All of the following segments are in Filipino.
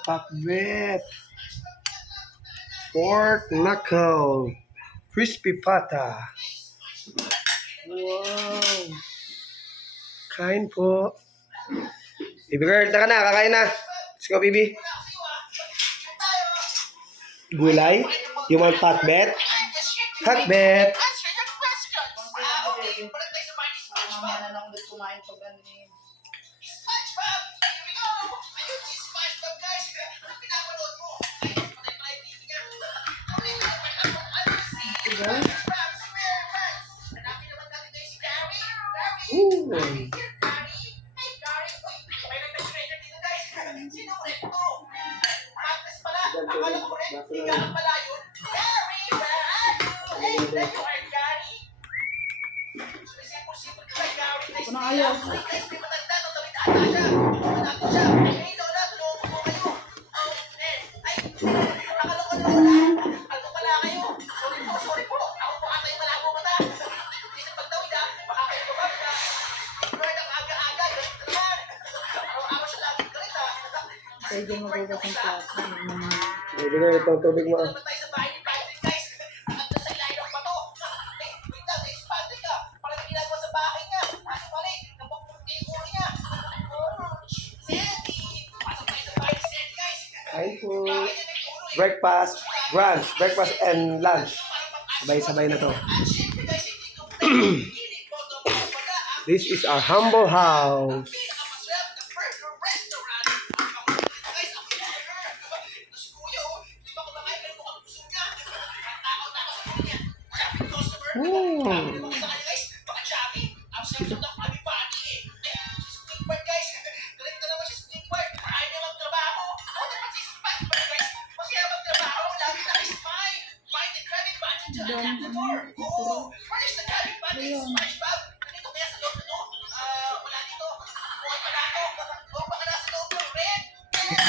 pakbet. Pork knuckle. Crispy pata. Wow. Kain po. Baby girl, taka na. Kakain na. Let's go, baby. Gulay. You want pakbet? Pakbet. Pwede mo ba ng plato? Baby girl, ito tubig mo. Kain po. Breakfast, brunch, breakfast and lunch. Sabay-sabay na to. This is our humble house.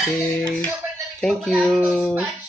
Okay. Thank you.